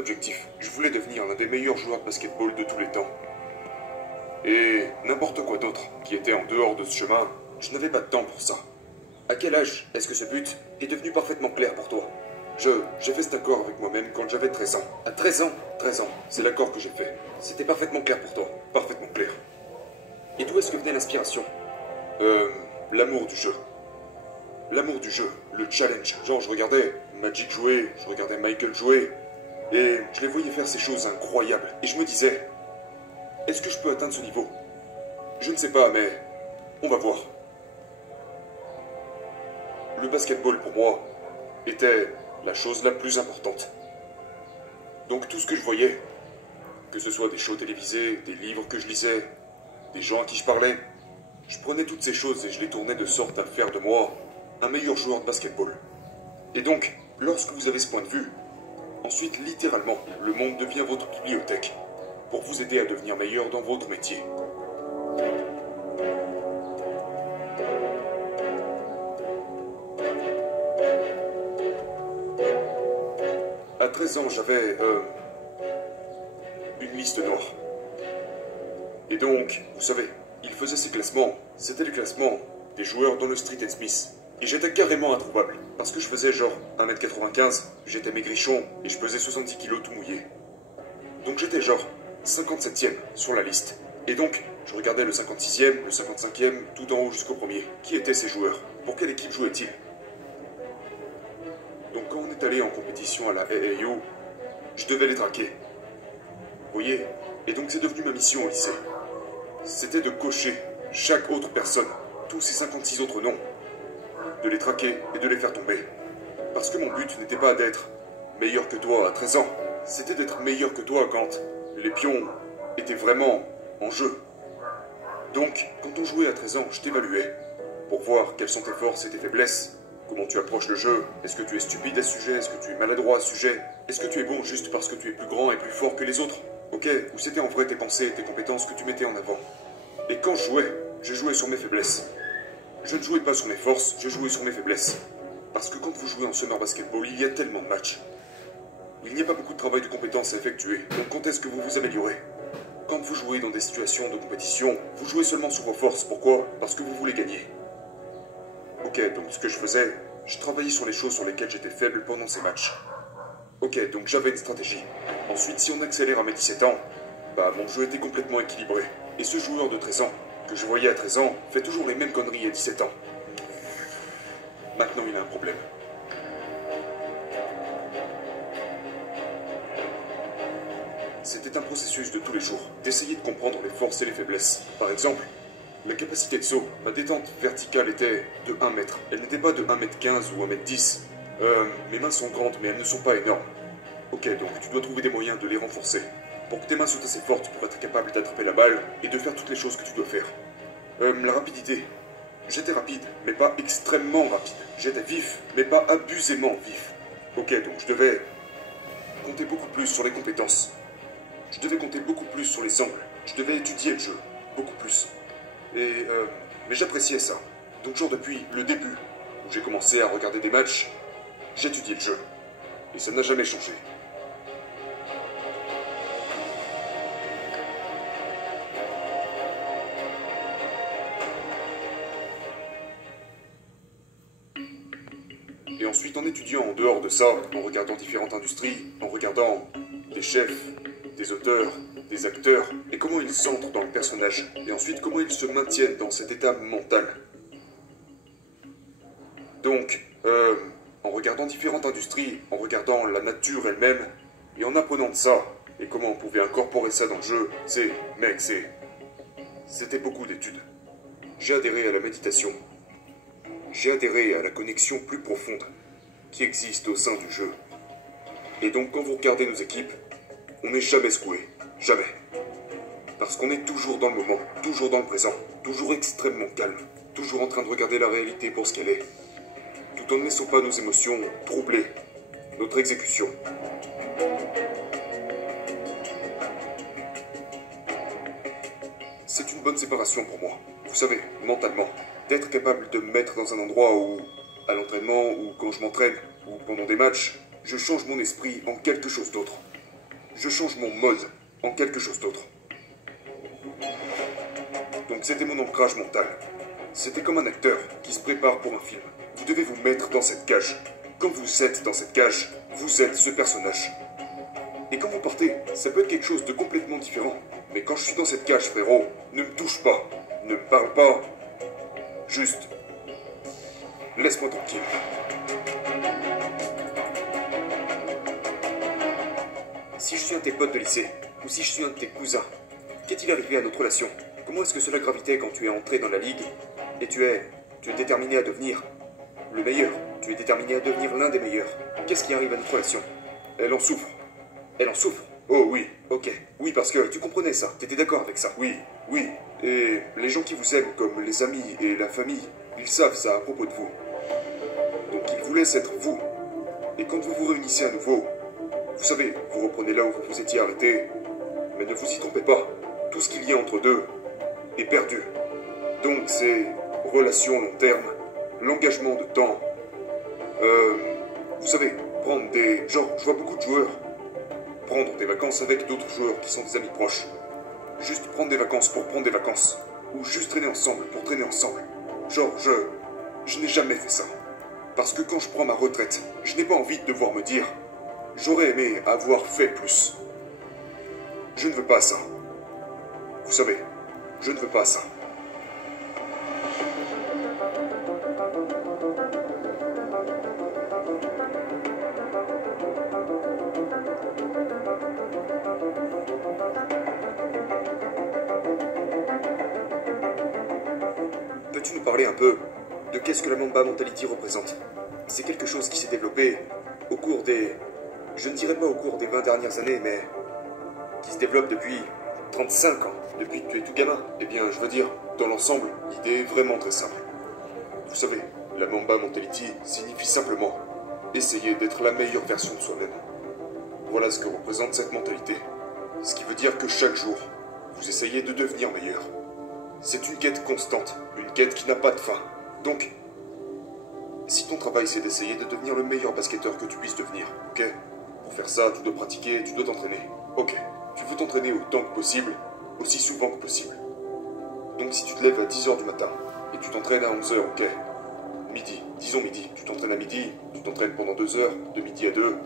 objectif. Je voulais devenir l'un des meilleurs joueurs de basketball de tous les temps. Et n'importe quoi d'autre qui était en dehors de ce chemin, je n'avais pas de temps pour ça. À quel âge est-ce que ce but est devenu parfaitement clair pour toi? J'ai fait cet accord avec moi-même quand j'avais 13 ans. À 13 ans? 13 ans, c'est l'accord que j'ai fait. C'était parfaitement clair pour toi, parfaitement clair. Et d'où est-ce que venait l'inspiration? L'amour du jeu. L'amour du jeu, le challenge. Genre, je regardais Magic jouer, je regardais Michael jouer, et je les voyais faire ces choses incroyables. Et je me disais, est-ce que je peux atteindre ce niveau? Je ne sais pas, mais on va voir. Le basketball, pour moi, était la chose la plus importante. Donc tout ce que je voyais, que ce soit des shows télévisés, des livres que je lisais, des gens à qui je parlais, je prenais toutes ces choses et je les tournais de sorte à faire de moi un meilleur joueur de basketball. Et donc, lorsque vous avez ce point de vue, ensuite, littéralement, le monde devient votre bibliothèque pour vous aider à devenir meilleur dans votre métier. À 13 ans, j'avais une liste noire. Et donc, vous savez, il faisait ces classements. C'était le classement des joueurs dans le Street and Smith. Et j'étais carrément introuvable. Parce que je faisais genre 1m95, j'étais maigrichon et je pesais 70 kilos tout mouillé. Donc j'étais genre 57e sur la liste. Et donc, je regardais le 56e, le 55e, tout en haut jusqu'au premier. Qui étaient ces joueurs? Pour quelle équipe jouaient-ils? Donc quand on est allé en compétition à la AAU, je devais les traquer. Vous voyez? Et donc c'est devenu ma mission au lycée. C'était de cocher chaque autre personne, tous ces 56 autres noms, de les traquer et de les faire tomber. Parce que mon but n'était pas d'être meilleur que toi à 13 ans, c'était d'être meilleur que toi quand les pions étaient vraiment en jeu. Donc, quand on jouait à 13 ans, je t'évaluais pour voir quelles sont tes forces et tes faiblesses, comment tu approches le jeu, est-ce que tu es stupide à ce sujet, est-ce que tu es maladroit à ce sujet, est-ce que tu es bon juste parce que tu es plus grand et plus fort que les autres, ok, ou c'était en vrai tes pensées et tes compétences que tu mettais en avant. Et quand je jouais sur mes faiblesses. Je ne jouais pas sur mes forces, je jouais sur mes faiblesses. Parce que quand vous jouez en summer basketball, il y a tellement de matchs. Il n'y a pas beaucoup de travail de compétences à effectuer, donc quand est-ce que vous vous améliorez? Quand vous jouez dans des situations de compétition, vous jouez seulement sur vos forces. Pourquoi? Parce que vous voulez gagner. Ok, donc ce que je faisais, je travaillais sur les choses sur lesquelles j'étais faible pendant ces matchs. Ok, donc j'avais une stratégie. Ensuite, si on accélère à mes 17 ans, bah mon jeu était complètement équilibré. Et ce joueur de 13 ans, que je voyais à 13 ans, fait toujours les mêmes conneries à 17 ans. Maintenant, il a un problème. C'était un processus de tous les jours, d'essayer de comprendre les forces et les faiblesses. Par exemple, ma capacité de saut, ma détente verticale était de 1 mètre. Elle n'était pas de 1m15 ou 1m10. Mes mains sont grandes, mais elles ne sont pas énormes. Ok, donc tu dois trouver des moyens de les renforcer. Pour que tes mains soient assez fortes pour être capable d'attraper la balle et de faire toutes les choses que tu dois faire. La rapidité. J'étais rapide, mais pas extrêmement rapide. J'étais vif, mais pas abusément vif. Ok, donc je devais compter beaucoup plus sur les compétences. Je devais compter beaucoup plus sur les angles. Je devais étudier le jeu. Beaucoup plus. Mais j'appréciais ça. Donc genre depuis le début, où j'ai commencé à regarder des matchs, j'étudiais le jeu. Et ça n'a jamais changé. Et ensuite, en étudiant en dehors de ça, en regardant différentes industries, en regardant des chefs, des auteurs, des acteurs, et comment ils entrent dans le personnage, et ensuite comment ils se maintiennent dans cet état mental. Donc, en regardant différentes industries, en regardant la nature elle-même, et en apprenant de ça, et comment on pouvait incorporer ça dans le jeu, c'était beaucoup d'études. J'ai adhéré à la méditation. J'ai adhéré à la connexion plus profonde qui existe au sein du jeu. Et donc quand vous regardez nos équipes, on n'est jamais secoué. Jamais. Parce qu'on est toujours dans le moment, toujours dans le présent, toujours extrêmement calme, toujours en train de regarder la réalité pour ce qu'elle est, tout en ne laissant pas nos émotions troubler notre exécution. C'est une bonne séparation pour moi, vous savez, mentalement. D'être capable de me mettre dans un endroit où, à l'entraînement, ou quand je m'entraîne, ou pendant des matchs, je change mon esprit en quelque chose d'autre. je change mon mode en quelque chose d'autre. Donc c'était mon ancrage mental. C'était comme un acteur qui se prépare pour un film. Vous devez vous mettre dans cette cage. Quand vous êtes dans cette cage, vous êtes ce personnage. Et quand vous partez, ça peut être quelque chose de complètement différent. Mais quand je suis dans cette cage, frérot, ne me touche pas, ne me parle pas. Juste, laisse-moi tranquille. Si je suis un de tes potes de lycée, ou si je suis un de tes cousins, qu'est-il arrivé à notre relation? Comment est-ce que cela gravitait quand tu es entré dans la ligue et tu es déterminé à devenir le meilleur? Tu es déterminé à devenir l'un des meilleurs. Qu'est-ce qui arrive à notre relation? Elle en souffre. Elle en souffre? Oh oui, ok. Oui, parce que tu comprenais ça. T'étais d'accord avec ça? Oui, oui. Et les gens qui vous aiment, comme les amis et la famille, ils savent ça à propos de vous. Donc ils vous laissent être vous. Et quand vous vous réunissez à nouveau, vous savez, vous reprenez là où vous vous étiez arrêté. Mais ne vous y trompez pas. Tout ce qu'il y a entre deux est perdu. Donc c'est relation long terme, l'engagement de temps. Vous savez, prendre des... Genre, je vois beaucoup de joueurs prendre des vacances avec d'autres joueurs qui sont des amis proches. Juste prendre des vacances pour prendre des vacances. Ou juste traîner ensemble pour traîner ensemble. Genre, je n'ai jamais fait ça. Parce que quand je prends ma retraite, je n'ai pas envie de devoir me dire « J'aurais aimé avoir fait plus ». Je ne veux pas ça. Vous savez, je ne veux pas ça. Peux-tu nous parler un peu de qu'est-ce que la Mamba Mentality représente? C'est quelque chose qui s'est développé au cours des... Je ne dirais pas au cours des 20 dernières années, mais qui se développe depuis 35 ans, depuis que tu es tout gamin. Eh bien, je veux dire, dans l'ensemble, l'idée est vraiment très simple. Vous savez, la Mamba Mentality signifie simplement essayer d'être la meilleure version de soi-même. Voilà ce que représente cette mentalité. Ce qui veut dire que chaque jour, vous essayez de devenir meilleur. C'est une quête constante, une quête qui n'a pas de fin. Donc, si ton travail c'est d'essayer de devenir le meilleur basketteur que tu puisses devenir, ok? Pour faire ça, tu dois pratiquer, tu dois t'entraîner. Ok, tu veux t'entraîner autant que possible, aussi souvent que possible. Donc si tu te lèves à 10h du matin, et tu t'entraînes à 11h, ok? Midi, disons midi, tu t'entraînes à midi, tu t'entraînes pendant 2 heures, de midi à 2,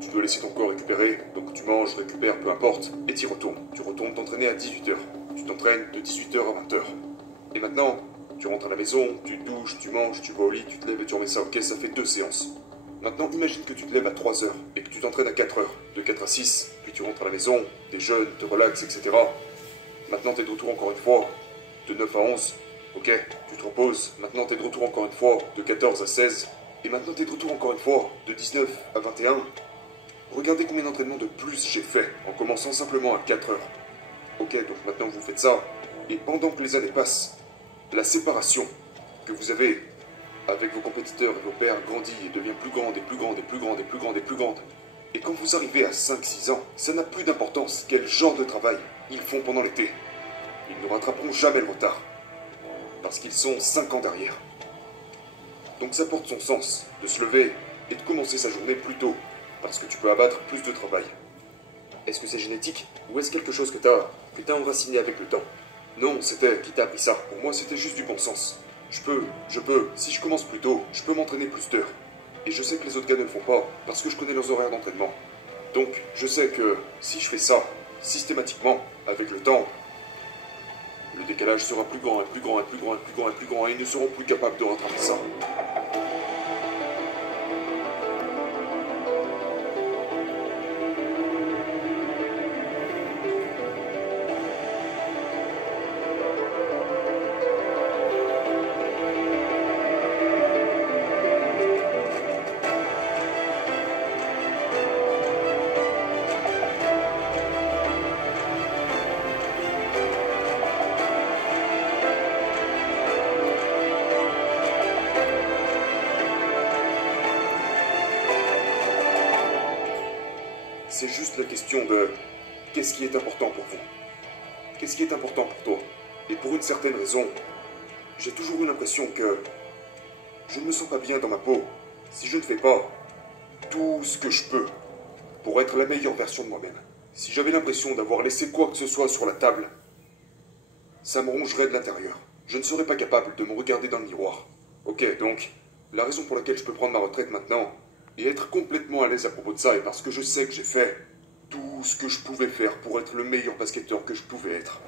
tu dois laisser ton corps récupérer, donc tu manges, récupères, peu importe, et t'y retournes. Tu retournes t'entraîner à 18h. Tu t'entraînes de 18h à 20h. Et maintenant, tu rentres à la maison, tu te douches, tu manges, tu vas au lit, tu te lèves et tu remets ça, ok, ça fait 2 séances. Maintenant, imagine que tu te lèves à 3h et que tu t'entraînes à 4h, de 4 à 6, puis tu rentres à la maison, déjeunes, te relaxes, etc. Maintenant, t'es de retour encore une fois, de 9 à 11, ok, tu te reposes. Maintenant, t'es de retour encore une fois, de 14 à 16, et maintenant, t'es de retour encore une fois, de 19 à 21. Regardez combien d'entraînements de plus j'ai fait, en commençant simplement à 4h. Ok, donc maintenant vous faites ça, et pendant que les années passent, la séparation que vous avez avec vos compétiteurs et vos pairs grandit et devient plus grande et plus grande et plus grande et plus grande et plus grande. Et quand vous arrivez à 5-6 ans, ça n'a plus d'importance quel genre de travail ils font pendant l'été. Ils ne rattraperont jamais le retard, parce qu'ils sont 5 ans derrière. Donc ça porte son sens de se lever et de commencer sa journée plus tôt, parce que tu peux abattre plus de travail. Est-ce que c'est génétique, ou est-ce quelque chose que t'as enraciné avec le temps? Non, c'était qui t'a appris ça. Pour moi, c'était juste du bon sens. Je peux, si je commence plus tôt, je peux m'entraîner plus d'heures. Et je sais que les autres gars ne le font pas, parce que je connais leurs horaires d'entraînement. Donc, je sais que si je fais ça, systématiquement, avec le temps, le décalage sera plus grand, et plus grand, et plus grand, et plus grand, et plus grand, et ils ne seront plus capables de rattraper ça. C'est juste la question de qu'est-ce qui est important pour vous? Qu'est-ce qui est important pour toi? Et pour une certaine raison, j'ai toujours eu l'impression que je ne me sens pas bien dans ma peau si je ne fais pas tout ce que je peux pour être la meilleure version de moi-même. Si j'avais l'impression d'avoir laissé quoi que ce soit sur la table, ça me rongerait de l'intérieur. Je ne serais pas capable de me regarder dans le miroir. Ok, donc, la raison pour laquelle je peux prendre ma retraite maintenant et être complètement à l'aise à propos de ça est parce que je sais que j'ai fait tout ce que je pouvais faire pour être le meilleur basketteur que je pouvais être.